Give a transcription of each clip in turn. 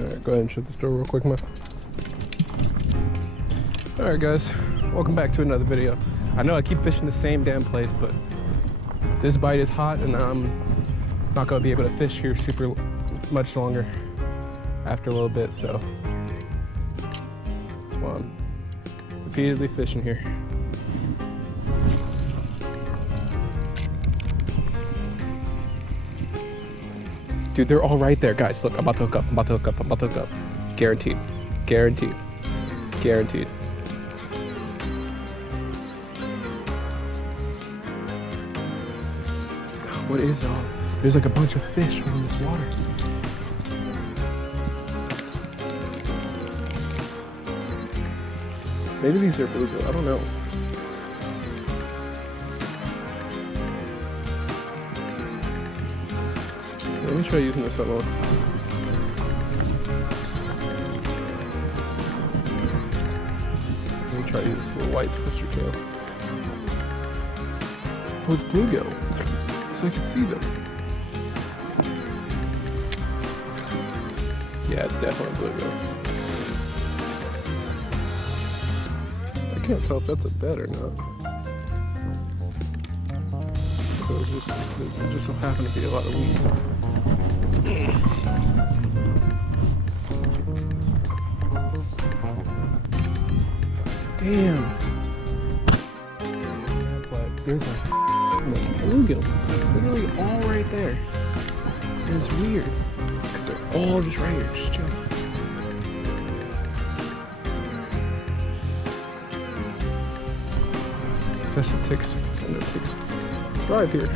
Alright, go ahead and shut this door real quick, man. Alright guys, welcome back to another video. I know I keep fishing the same damn place, but this bite is hot and I'm not gonna be able to fish here super much longer after a little bit, so that's why I'm repeatedly fishing here. Dude, they're all right there, guys. Look, I'm about to hook up, I'm about to hook up, I'm about to hook up. Guaranteed, guaranteed, guaranteed. What is there's like a bunch of fish in this water. Maybe these are bluegill, I don't know. Let me try using this on one. Let me try using this little white twister tail. Oh, it's bluegill. So I can see them. Yeah, it's definitely bluegill. I can't tell if that's a bed or not. There just so happen to be a lot of weeds. Damn. But there's a bluegill literally all right there. And it's weird because they're all just right here, just chilling. Especially ticks. I know ticks thrive here.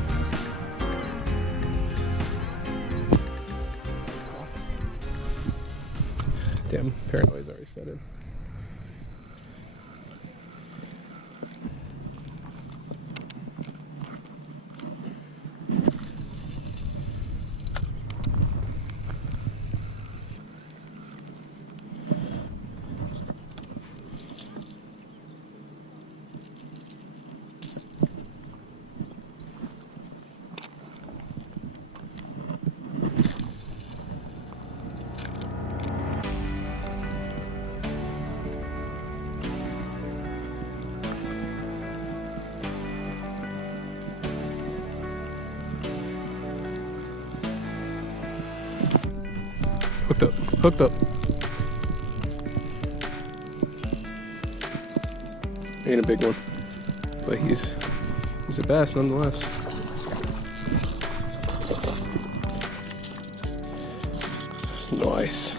Damn, paranoia's already set in. Hooked up, hooked up. Ain't a big one, but he's a bass nonetheless. Nice.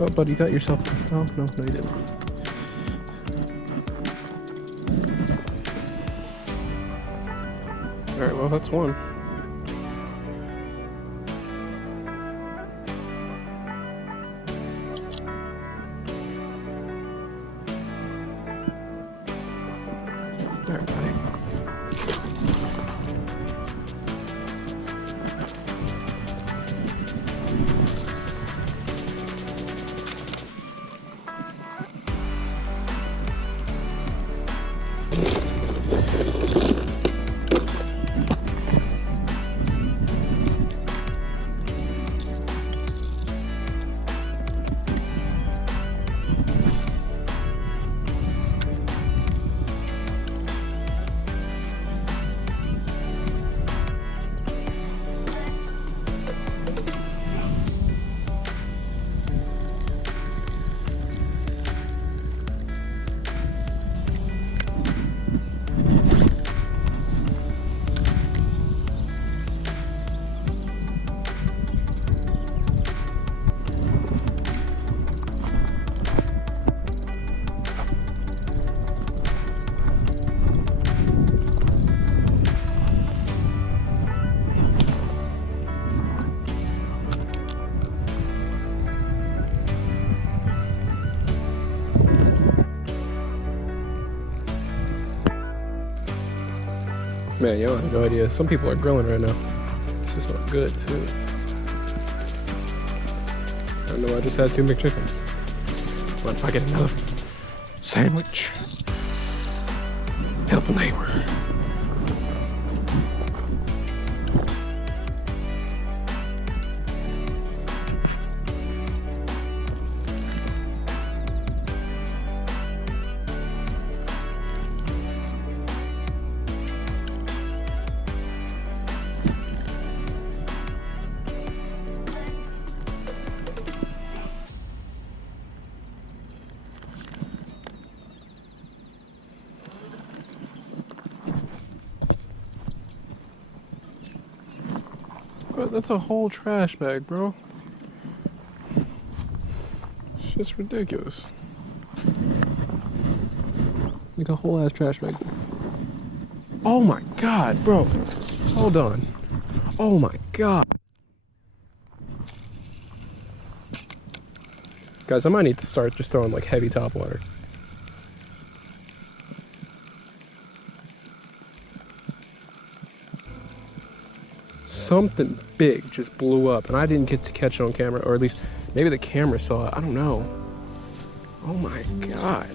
Oh, buddy, you got yourself. Oh, no, you didn't. All right, well, that's one. All right, buddy. Man, y'all have no idea. Some people are grilling right now. This is not good, too. I know I just had 2 McChickens. What if I get another sandwich? Help a neighbor. That's a whole trash bag, bro. It's just ridiculous. Like a whole ass trash bag. Oh my god, bro. Hold on. Oh my god. Guys, I might need to start just throwing like heavy top water. Something big just blew up and I didn't get to catch it on camera, or at least maybe the camera saw it. I don't know. Oh my god.